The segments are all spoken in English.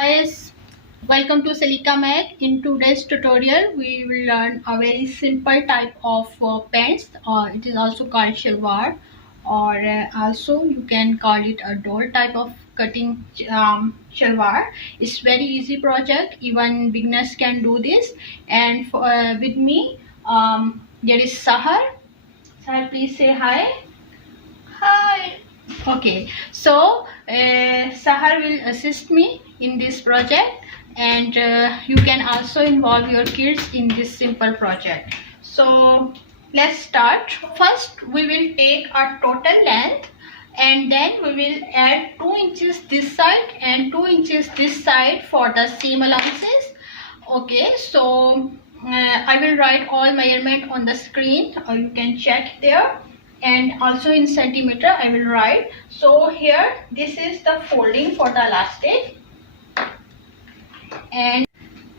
Guys, welcome to Salika Mag. In today's tutorial, we will learn a very simple type of pants. It is also called shalwar, or also you can call it a doll type of cutting shalwar. It's very easy project. Even beginners can do this. And with me, there is Sahar. Sahar, please say hi. Hi. Okay, so Sahar will assist me in this project, and you can also involve your kids in this simple project. So let's start. First we will take our total length, and then we will add 2 inches this side and 2 inches this side for the seam allowances. Okay, so I will write all measurement on the screen, or you can check there, and also in centimeter I will write. So here this is the folding for the elastic. And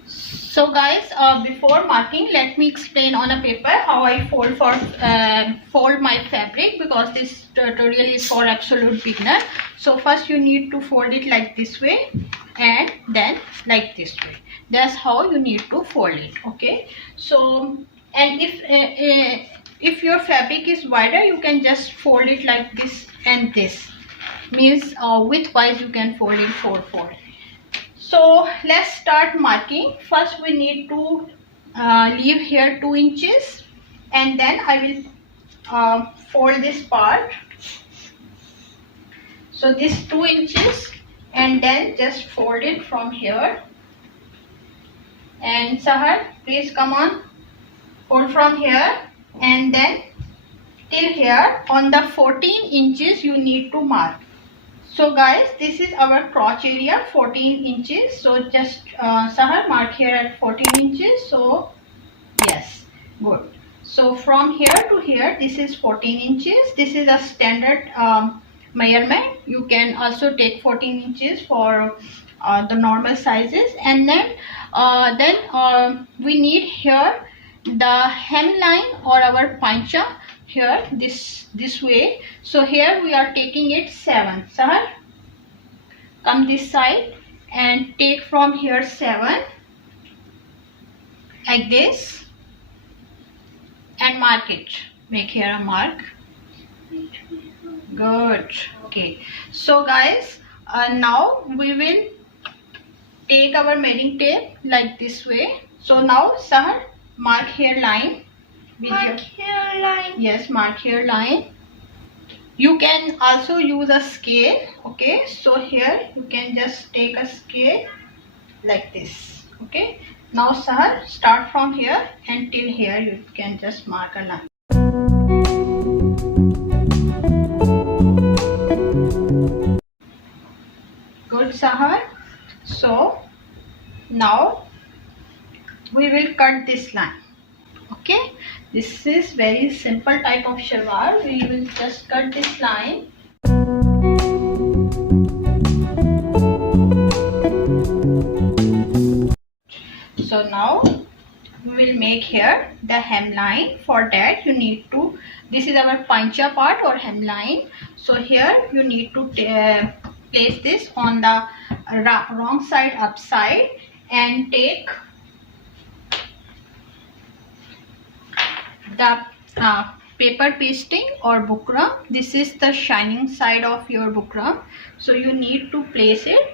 so guys, before marking, let me explain on a paper how I fold my fabric, because this tutorial is for absolute beginner. So first you need to fold it like this way, and then like this way. That's how you need to fold it. Okay, so and if your fabric is wider, you can just fold it like this, and this means widthwise you can fold it 4-4. So let's start marking. First we need to leave here 2 inches, and then I will fold this part. So this 2 inches, and then just fold it from here. And Sahar, please come on, fold from here, and then till here. On the 14 inches you need to mark. So guys, this is our crotch area, 14 inches. So just Sahar, mark here at 14 inches. So yes, good. So from here to here, this is 14 inches. This is a standard measurement. You can also take 14 inches for the normal sizes. And then we need here the hemline or our pancha here, this way. So here we are taking it 7. Sahar, come this side and take from here 7, like this, and mark it. Make here a mark. Good. Okay, so guys, now we will take our measuring tape like this way. So now Sahar, mark here line. Mark here line. Yes, mark here line. You can also use a scale. Okay, so here you can just take a scale like this. Okay, now Sahar, start from here until here. You can just mark a line. Good, Sahar. So now we will cut this line. Okay, this is very simple type of shalwar. We will just cut this line. So now we will make here the hemline. For that you need to, this is our pancha part or hemline. So here you need to place this on the wrong side upside, and take the paper pasting or bukram. This is the shining side of your bukram. So you need to place it,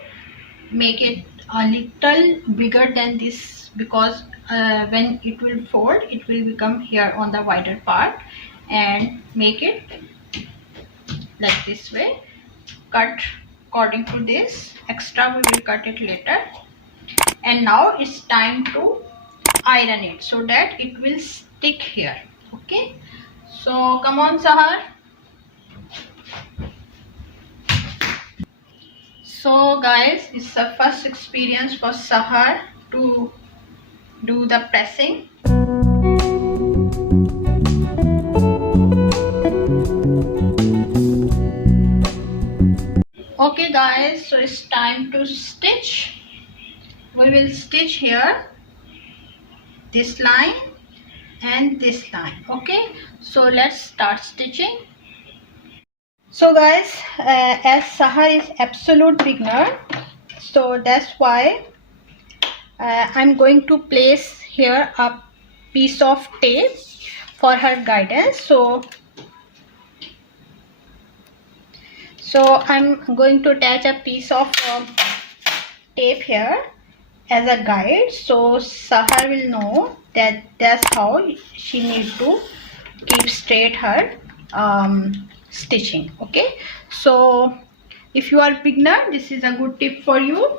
make it a little bigger than this, because when it will fold, it will become here on the wider part, and make it like this way. Cut according to this. Extra we will cut it later. And now it's time to iron it so that it will stick here. Okay, so come on Sahar. So guys, it's the first experience for Sahar to do the pressing. Okay guys, so it's time to stitch. We will stitch here this line and this line. Okay, so let's start stitching. So guys, as Sahar is absolute beginner, So that's why I'm going to place here a piece of tape for her guidance. So I'm going to attach a piece of tape here as a guide, so Sahar will know that that's how she need to keep straight her stitching. Okay, so if you are beginner, this is a good tip for you.